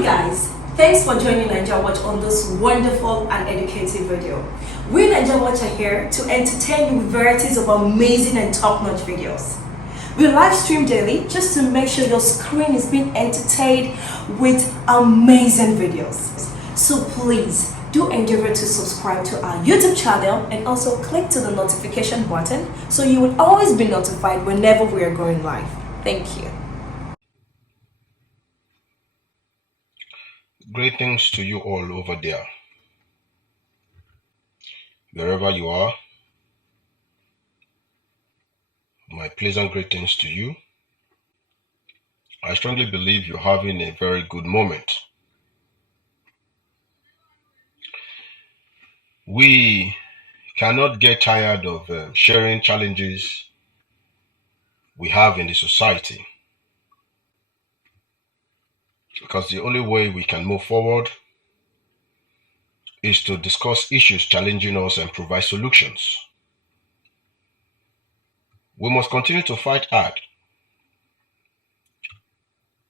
Hi guys, thanks for joining NAIJA Watch on this wonderful and educative video. We NAIJA Watch are here to entertain you with varieties of amazing and top-notch videos. We live stream daily just to make sure your screen is being entertained with amazing videos. So please do endeavor to subscribe to our YouTube channel and also click to the notification button so you will always be notified whenever we are going live. Thank you. Greetings to you all over there, wherever you are. My pleasant greetings to you. I strongly believe you're having a very good moment. We cannot get tired of sharing challenges we have in the society, because the only way we can move forward is to discuss issues challenging us and provide solutions. We must continue to fight hard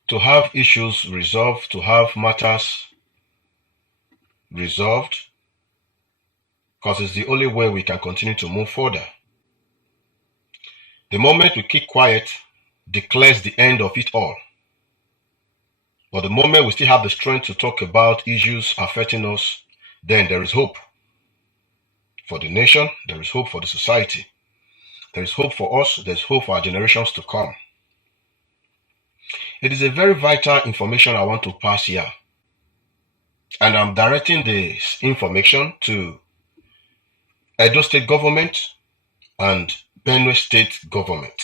to have issues resolved, to have matters resolved, because it's the only way we can continue to move further. The moment we keep quiet declares the end of it all. But the moment we still have the strength to talk about issues affecting us, then there is hope for the nation, there is hope for the society, there is hope for us, there is hope for our generations to come. It is a very vital information I want to pass here. And I'm directing this information to Edo State government and Benue State government.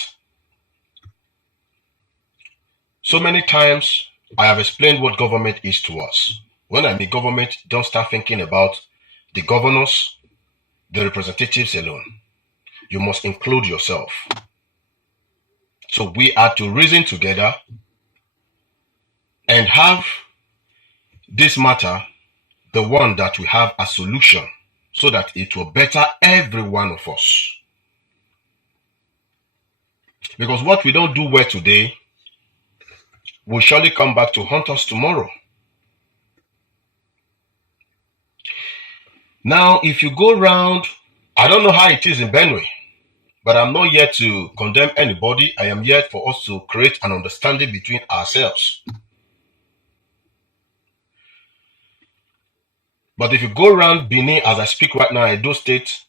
So many times I have explained what government is to us. When I mean government, don't start thinking about the governors, the representatives alone. You must include yourself. So we are to reason together and have this matter, the one that we have a solution, so that it will better every one of us. Because what we don't do well today will surely come back to haunt us tomorrow. Now, if you go around, I don't know how it is in Benue, but I'm not here to condemn anybody. I am here for us to create an understanding between ourselves. But if you go around Benin, as I speak right now, Edo State,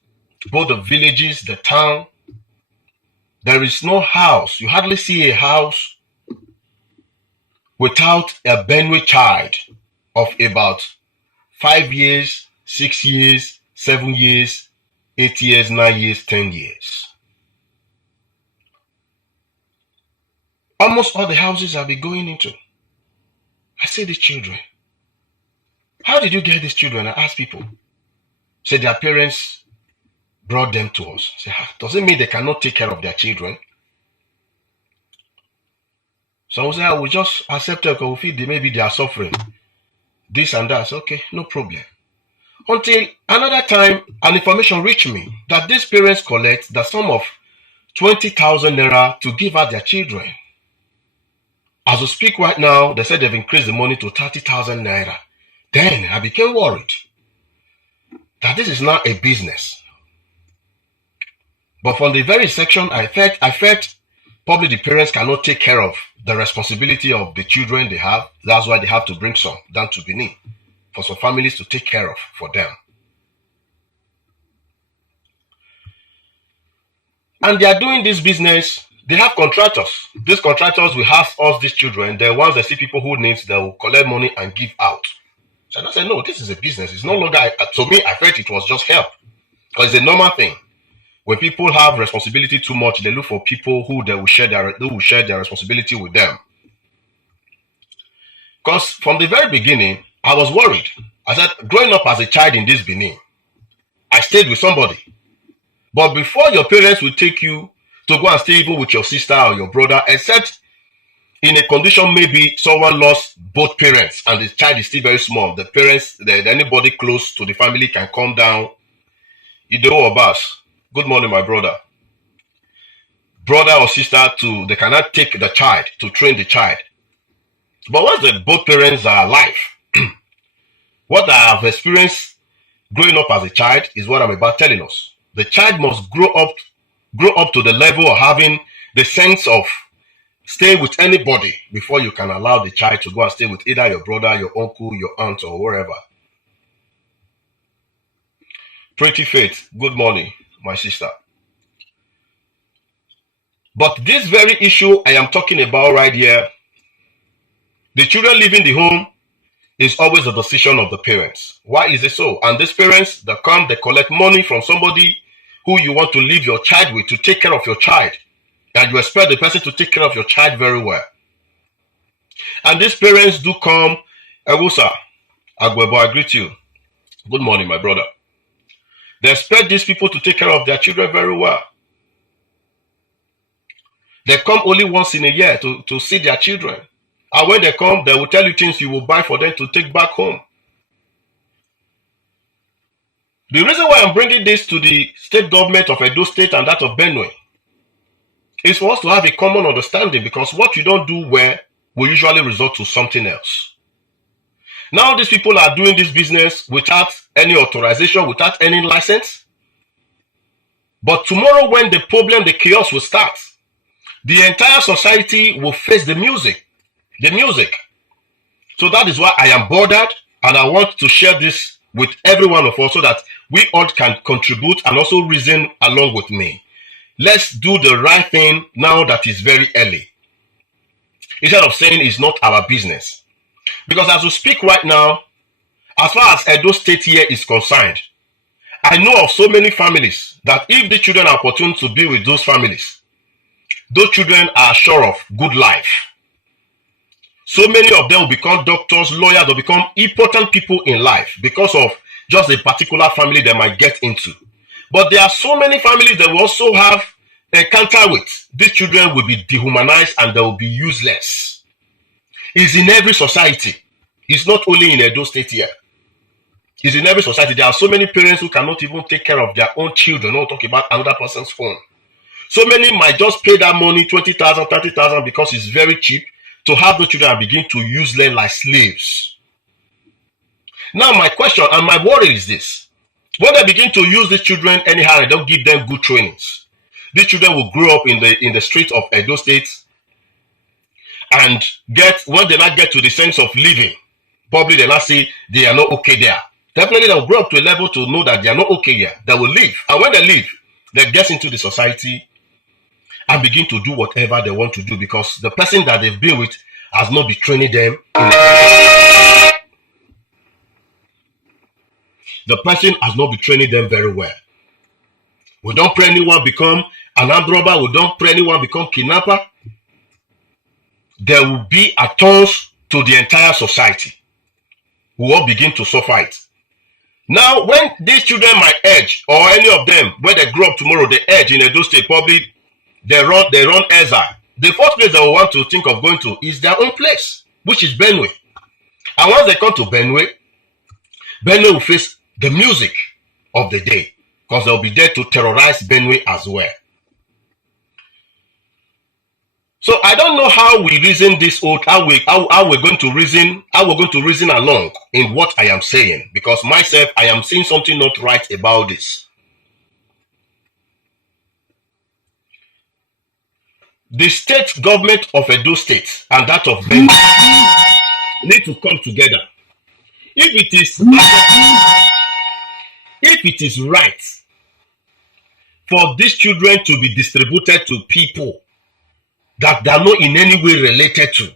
both the villages, the town, there is no house. You hardly see a house without a Benue child of about 5 years, 6 years, 7 years, 8 years, 9 years, 10 years. Almost all the houses I'll be going into, I see the children. How did you get these children? I ask people. Say their parents brought them to us. Say, does it mean they cannot take care of their children? Some will say, I will just accept them because we feel maybe they are suffering. This and that. So, okay, no problem. Until another time, an information reached me that these parents collect the sum of 20,000 naira to give out their children. As we speak right now, they said they've increased the money to 30,000 naira. Then I became worried that this is not a business. But from the very section, I felt probably the parents cannot take care of the responsibility of the children they have. That's why they have to bring some down to Benin for some families to take care of for them. And they are doing this business. They have contractors. These contractors will house us these children. Then once they see people who need, they will collect money and give out. So I said, no, this is a business. It's no longer, to me, I felt it was just help. Because it's a normal thing. When people have responsibility too much, they look for people who will share their responsibility with them. Because from the very beginning, I was worried. I said, growing up as a child in this Benin, I stayed with somebody. But before your parents will take you to go and stay even with your sister or your brother, except in a condition maybe someone lost both parents and the child is still very small, the parents, anybody close to the family can come down. You do a bus. Good morning, my brother. Brother or sister they cannot take the child to train the child. But once the both parents are alive, what I have experienced growing up as a child is what I'm about telling us. The child must grow up to the level of having the sense of stay with anybody before you can allow the child to go and stay with either your brother, your uncle, your aunt, or wherever. Pretty Faith, good morning, my sister. But this very issue I am talking about right here, the children leaving the home is always a decision of the parents. Why is it so? And these parents that come, they collect money from somebody who you want to leave your child with to take care of your child. And you expect the person to take care of your child very well. And these parents do come, Egusa, Agwebo, I greet you. Good morning, my brother. They expect these people to take care of their children very well. They come only once in a year to see their children. And when they come, they will tell you things you will buy for them to take back home. The reason why I'm bringing this to the state government of Edo State and that of Benue is for us to have a common understanding, because what you don't do well will usually result to something else. Now these people are doing this business without any authorization, without any license. But tomorrow when the problem, the chaos will start, the entire society will face the music. So that is why I am bothered, and I want to share this with every one of us so that we all can contribute and also reason along with me. Let's do the right thing now that is very early, instead of saying it's not our business. Because as we speak right now, as far as Edo State here is concerned, I know of so many families that if the children are opportune to be with those families, those children are sure of good life. So many of them will become doctors, lawyers, they'll become important people in life because of just a particular family they might get into. But there are so many families that will also have encounter with. These children will be dehumanized and they will be useless. It's in every society. It's not only in Edo State here. It's in every society. There are so many parents who cannot even take care of their own children, not talk about another person's phone. So many might just pay that money, 20,000, 30,000, because it's very cheap, to have the children and begin to use them like slaves. Now my question and my worry is this. When they begin to use the children anyhow and don't give them good trainings, these children will grow up in the streets of Edo State and when they not get to the sense of living, probably they not say they are not okay there. Definitely they'll grow up to a level to know that they are not okay here. They will leave. And when they leave, they get into the society and begin to do whatever they want to do, because the person that they've been with has not been training them. The person has not been training them very well. We don't pray anyone become an armed robber. We don't pray anyone become kidnapper. There will be a toll to the entire society. We all begin to suffer it. Now, when these children might age, or any of them, when they grow up tomorrow, they age in Edo State, probably they run exile. The first place they will want to think of going to is their own place, which is Benue. And once they come to Benue will face the music of the day, because they'll be there to terrorize Benue as well. So I don't know how we reason this out, how we're going to reason along in what I am saying, because myself, I am seeing something not right about this. The state government of Edo State and that of Benue need to come together. If it is right for these children to be distributed to people that they are not in any way related to,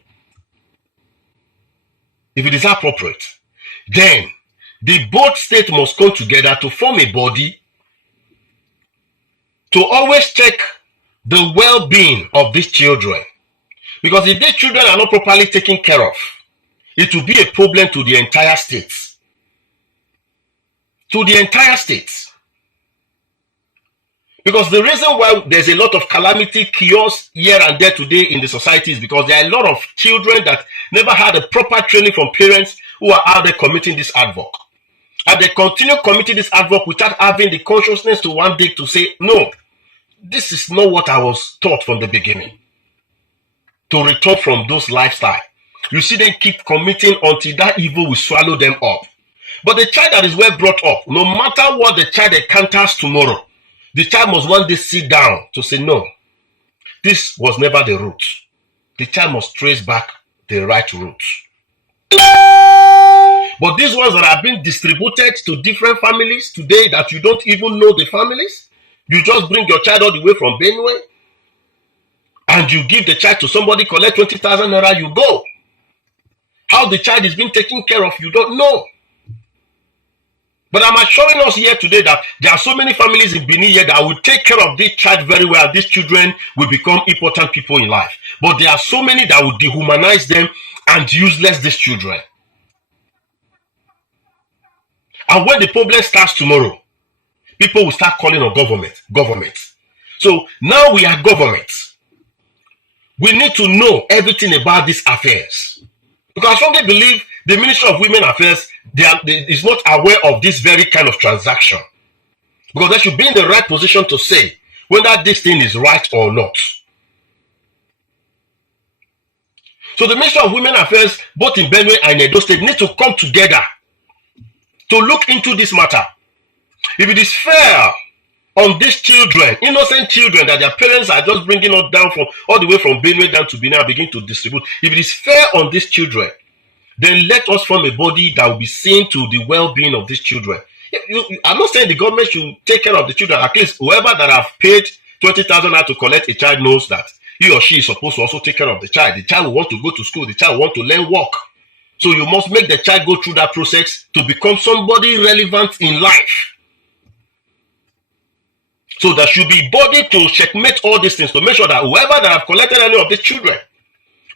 if it is appropriate, then the both states must come together to form a body to always check the well-being of these children. Because if these children are not properly taken care of, it will be a problem to the entire state. To the entire state. Because the reason why there's a lot of calamity, chaos here and there today in the society is because there are a lot of children that never had a proper training from parents who are out there committing this advoc. And they continue committing this advoc without having the consciousness to one day to say, no, this is not what I was taught from the beginning. To return from those lifestyle. You see them keep committing until that evil will swallow them up. But the child that is well brought up, no matter what the child encounters tomorrow, the child must one day sit down to say, no, this was never the root. The child must trace back the right root. But these ones that are being distributed to different families today that you don't even know the families, you just bring your child all the way from Benue and you give the child to somebody, collect 20,000 naira, you go. How the child is being taken care of, you don't know. But I'm assuring us here today that there are so many families in Benin here that will take care of this child very well. These children will become important people in life. But there are so many that will dehumanize them and useless these children. And when the problem starts tomorrow, people will start calling on government. So now we are government. We need to know everything about these affairs. Because I strongly believe the Ministry of Women Affairs is not aware of this very kind of transaction. Because they should be in the right position to say whether this thing is right or not. So the Ministry of Women Affairs, both in Benue and Edo State, need to come together to look into this matter. If it is fair on these children, innocent children that their parents are just bringing us down from all the way from Benue down to Benin and begin to distribute, if it is fair on these children, then let us form a body that will be seen to the well-being of these children. I'm not saying the government should take care of the children. At least whoever that have paid 20,000 to collect a child knows that he or she is supposed to also take care of the child. The child will want to go to school. The child will want to learn work. So you must make the child go through that process to become somebody relevant in life. So there should be body to checkmate all these things, to make sure that whoever that have collected any of these children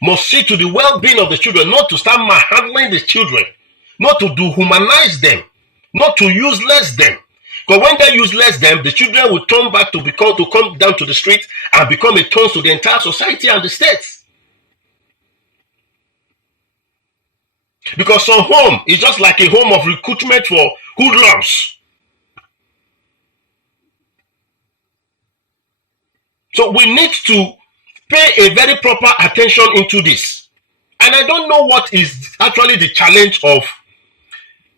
must see to the well-being of the children, not to start handling the children, not to dehumanize them, not to useless them. Because when they useless them, the children will turn back to come down to the street and become a thorn to the entire society and the state. Because some home is just like a home of recruitment for hoodlums. So we need to pay a very proper attention into this. And I don't know what is actually the challenge of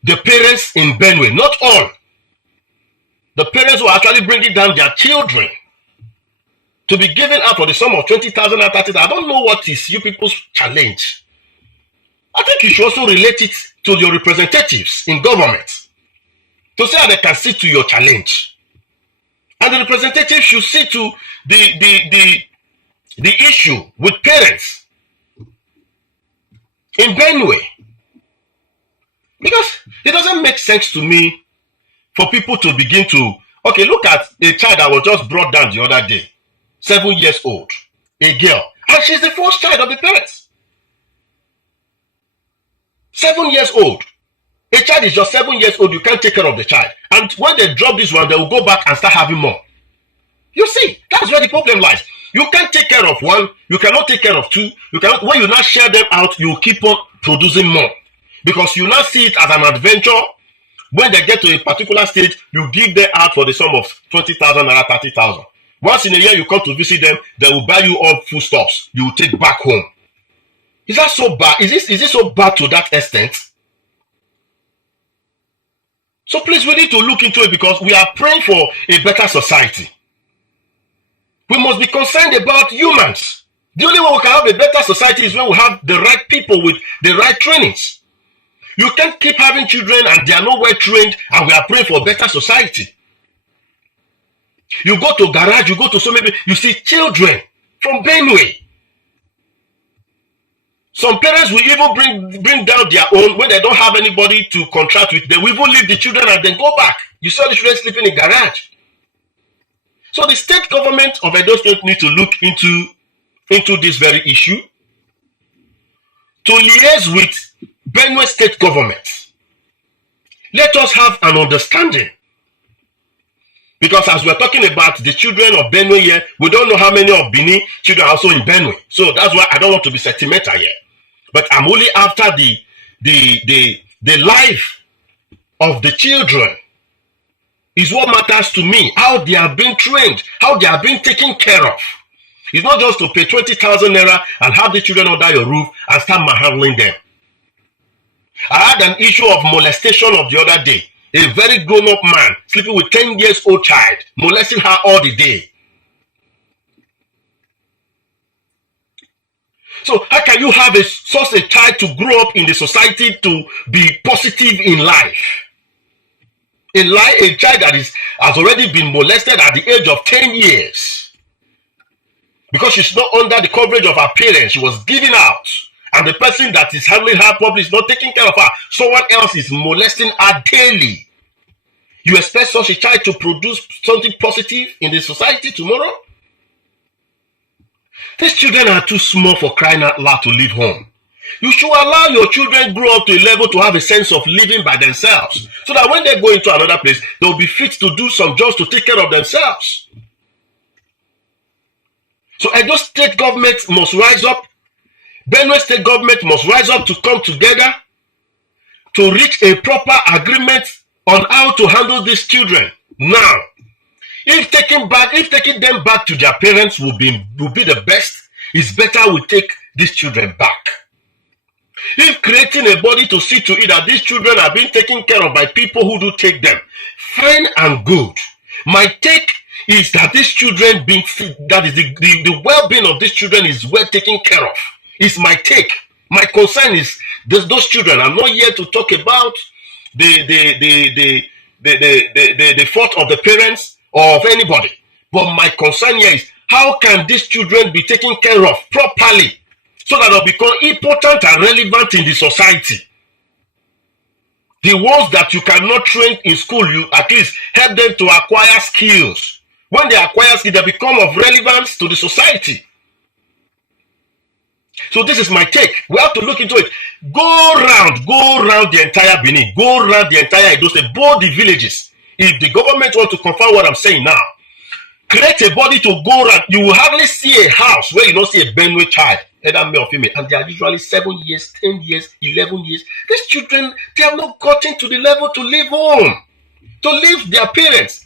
the parents in Benue. Not all. The parents who are actually bringing down their children to be given out for the sum of 20,000 and 30,000. I don't know what is you people's challenge. I think you should also relate it to your representatives in government to see how they can see to your challenge. And the representatives should see to the issue with parents in Benue. Because it doesn't make sense to me for people to begin to, okay, look at a child that was just brought down the other day, 7 years old, a girl, and she's the first child of the parents. 7 years old. A child is just 7 years old, you can't take care of the child. And when they drop this one, they will go back and start having more. You see, that's where the problem lies. You can't take care of one, you cannot take care of two, you cannot, when you now share them out, you keep on producing more. Because you now see it as an adventure. When they get to a particular stage, you give them out for the sum of 20,000 or 30,000. Once in a year you come to visit them, they will buy you all foodstuffs you will take back home. Is that so bad? Is it so bad to that extent? So please, we need to look into it because we are praying for a better society. We must be concerned about humans. The only way we can have a better society is when we have the right people with the right trainings. You can't keep having children and they are not well trained and we are praying for a better society. You go to garage, you go to so many, you see children from Benue. Some parents will even bring down their own when they don't have anybody to contract with. They will even leave the children and then go back. You saw the children sleeping in garage. So the state government of Edo State need to look into this very issue to liaise with Benue State government. Let us have an understanding. Because as we're talking about the children of Benue here, we don't know how many of Benin children are also in Benue. So that's why I don't want to be sentimental here. But I'm only after the life of the children is what matters to me. How they are being trained, how they are being taken care of. It's not just to pay 20,000 naira and have the children under your roof and start manhandling them. I had an issue of molestation of the other day. A very grown-up man sleeping with 10 years old child, molesting her all the day. So how can you have such a child to grow up in the society to be positive in life? A child that has already been molested at the age of 10 years. Because she's not under the coverage of her parents, she was given out. And the person that is handling her probably is not taking care of her. Someone else is molesting her daily. You expect such a child to produce something positive in the society tomorrow? These children are too small for crying out loud to leave home. You should allow your children grow up to a level to have a sense of living by themselves, so that when they go into another place, they'll be fit to do some jobs to take care of themselves. So Edo State government must rise up. Benue State government must rise up to come together to reach a proper agreement on how to handle these children. Now, if taking them back to their parents will be the best, it's better we take these children back. If creating a body to see to it that these children are being taken care of by people who do take them, fine and good. My take is that these children being that is the well-being of these children is well taken care of. It's my take. My concern is those children. I'm not here to talk about the fault of the parents or of anybody. But my concern here is how can these children be taken care of properly so that they'll become important and relevant in the society. The ones that you cannot train in school, you at least help them to acquire skills. When they acquire skills, they become of relevance to the society. So this is my take. We have to look into it. Go around the entire Benin, go around the entire Edo State, both the villages. If the government wants to confirm what I'm saying now, create a body to go around. You will hardly see a house where you don't see a Benue child, either male or female, and they are usually 7 years, 10 years, 11 years. These children, they have not gotten to the level to leave home, to leave their parents.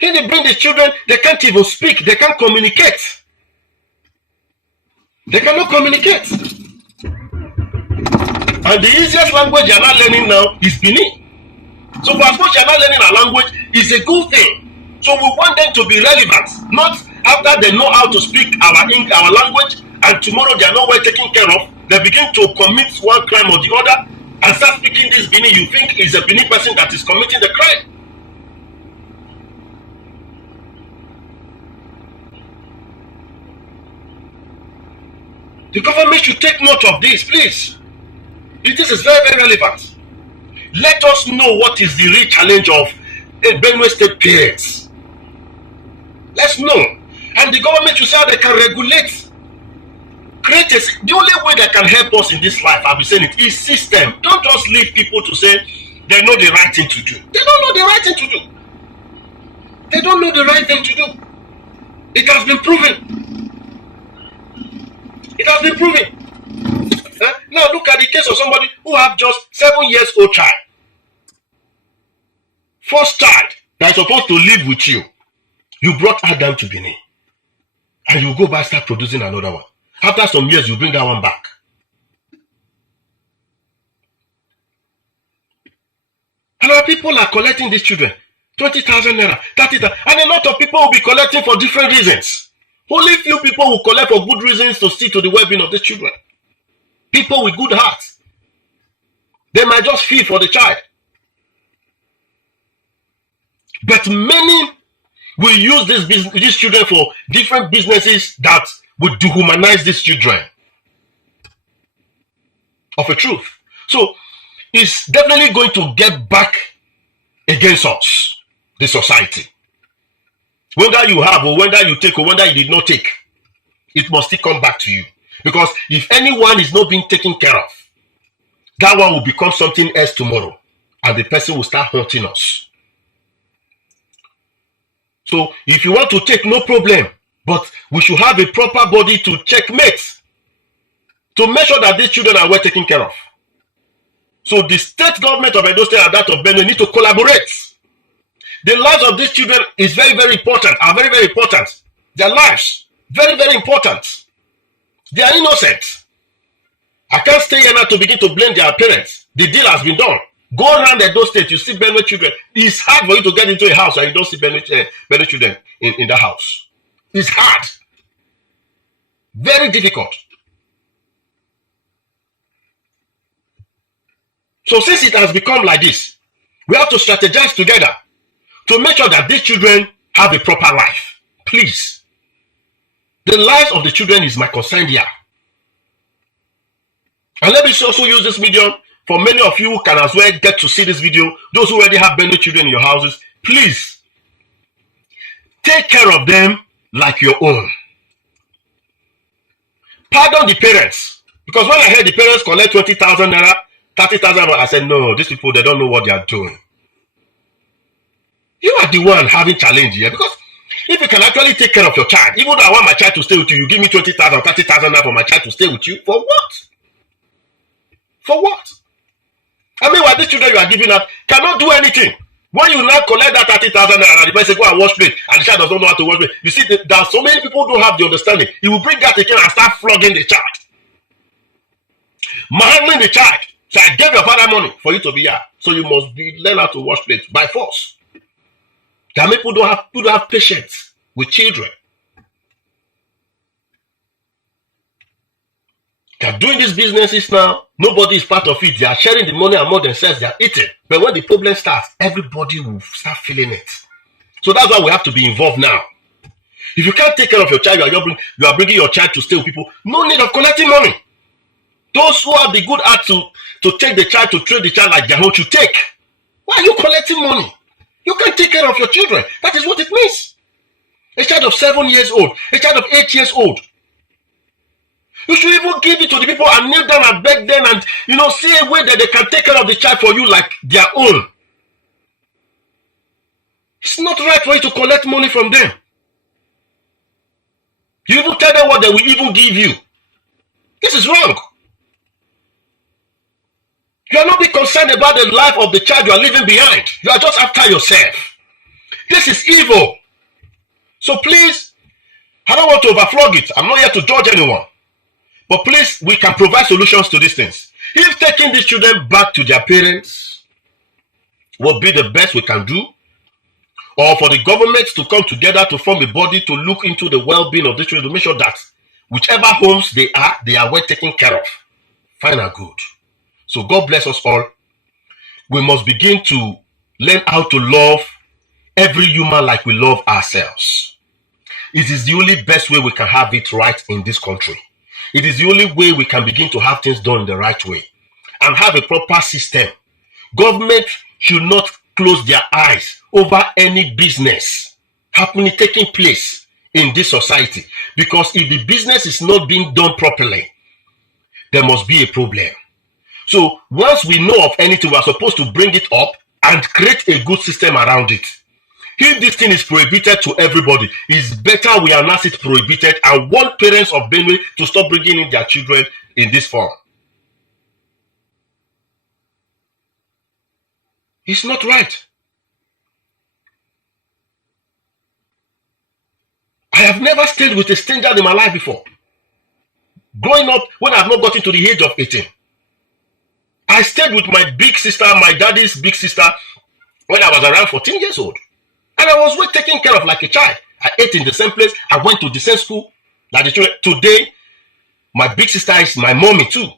Then they bring the children, they can't even speak, they can't communicate. They cannot communicate. And the easiest language they are not learning now is Benin. So for as much they are not learning a language, it's a good thing. So we want them to be relevant, not after they know how to speak our language and tomorrow they are not well taken care of, they begin to commit one crime or the other and start speaking this Benin. You think it's a Benin person that is committing the crime. The government should take note of this, please. This is very, very relevant. Let us know what is the real challenge of Benue State parents. Let's know. And the government should say how they can regulate. The only way that can help us in this life, I've been saying it, is system. Don't just leave people to say they know the right thing to do. They don't know the right thing to do. They don't know the right thing to do. It has been proven. It has been proven. Now look at the case of somebody who have just 7 years old child. First child that is supposed to live with you. You brought her down to Benin. And you go back start producing another one. After some years, you bring that one back. And our people are collecting these children. 20,000 naira, 30,000. And a lot of people will be collecting for different reasons. Only few people will collect for good reasons to see to the well-being of the children. People with good hearts. They might just feel for the child. But many will use these children for different businesses that would dehumanize these children. Of a truth. So, it's definitely going to get back against us, the society. Whether you have or whether you take or whether you did not take, it must still come back to you. Because if anyone is not being taken care of, that one will become something else tomorrow. And the person will start haunting us. So if you want to take, no problem. But we should have a proper body to checkmate. To make sure that these children are well taken care of. So the state government of Edo State and that of Benin need to collaborate. The lives of these children is very, very important, are very, very important. Their lives, very, very important. They are innocent. I can't stay here now to begin to blame their parents. The deal has been done. Go around Edo State, you see Benue children. It's hard for you to get into a house and you don't see Benue children in the house. It's hard. Very difficult. So since it has become like this, we have to strategize together to make sure that these children have a proper life. Please. The lives of the children is my concern here. And let me also use this medium for many of you who can as well get to see this video. Those who already have Benue children in your houses, please take care of them like your own. Pardon the parents. Because when I heard the parents collect 20,000 naira, 30,000 naira, I said, no, these people, they don't know what they are doing. You are the one having challenge here. Because if you can actually take care of your child, even though I want my child to stay with you, you give me 20,000, 30,000 naira for my child to stay with you. For what? For what? I mean, what these children you are giving up cannot do anything. When you now collect that 30,000 naira and the person go and wash plate and the child does not know how to wash plate, you see that so many people don't have the understanding. He will bring that again and start flogging the child. Manhandling the child. So I gave your father money for you to be here. So you must learn how to wash plate by force. That people don't have patience with children. They are doing these businesses now. Nobody is part of it. They are sharing the money among themselves. They are eating. But when the problem starts, everybody will start feeling it. So that's why we have to be involved now. If you can't take care of your child, you are bringing your child to stay with people. No need of collecting money. Those who have the good heart to take the child, to train the child like their own, to take. Why are you collecting money? You can't take care of your children. That is what it means. A child of 7 years old, a child of 8 years old. You should even give it to the people and kneel down and beg them and, see a way that they can take care of the child for you like their own. It's not right for you to collect money from them. You even tell them what they will even give you. This is wrong. You are not be concerned about the life of the child you are leaving behind. You are just after yourself. This is evil. So please, I don't want to overflog it. I'm not here to judge anyone. But please, we can provide solutions to these things. If taking these children back to their parents will be the best we can do, or for the government to come together to form a body to look into the well-being of these children, to make sure that whichever homes they are well taken care of. Fine and good. So God bless us all. We must begin to learn how to love every human like we love ourselves. It is the only best way we can have it right in this country. It is the only way we can begin to have things done the right way and have a proper system. Government should not close their eyes over any business taking place in this society, because if the business is not being done properly, there must be a problem. So once we know of anything, we are supposed to bring it up and create a good system around it. If this thing is prohibited to everybody, it's better we announce it prohibited and want parents of Benue to stop bringing in their children in this form. It's not right. I have never stayed with a stranger in my life before. Growing up, when I have not gotten to the age of 18, I stayed with my big sister, my daddy's big sister, when I was around 14 years old. And I was well taken care of like a child. I ate in the same place. I went to the same school. Like the children. Today, my big sister is my mommy too.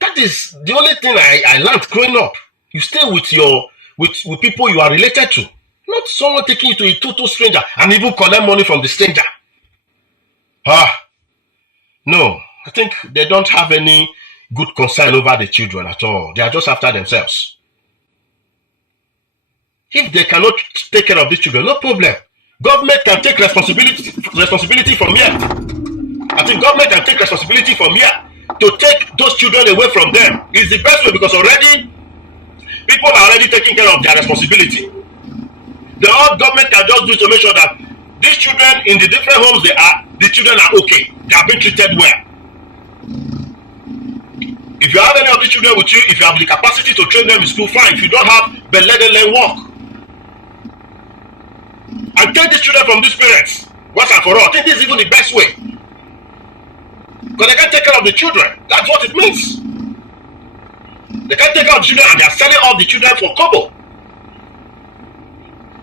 That is the only thing I learned growing up. You stay with people you are related to. Not someone taking you to a total stranger and even collect money from the stranger. No, I think they don't have any good concern over the children at all. They are just after themselves. If they cannot take care of these children, no problem. Government can take responsibility from here. I think government can take responsibility from here to take those children away from them. It's the best way, because already people are already taking care of their responsibility. The whole government can just do to make sure that these children in the different homes the children are okay. They are being treated well. If you have any of these children with you, if you have the capacity to train them in school, fine. If you don't have, then let them learn work. and take these children from these parents once and for all. I think this is even the best way. Because they can't take care of the children. That's what it means. They can't take care of the children and they are selling off the children for kobo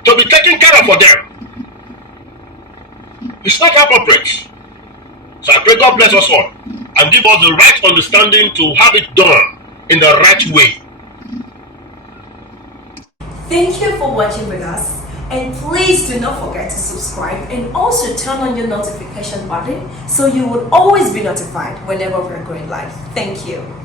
to be taken care of for them. It's not appropriate. So I pray God bless us all and give us the right understanding to have it done in the right way. Thank you for watching with us, and please do not forget to subscribe and also turn on your notification button so you will always be notified whenever we're going live. Thank you.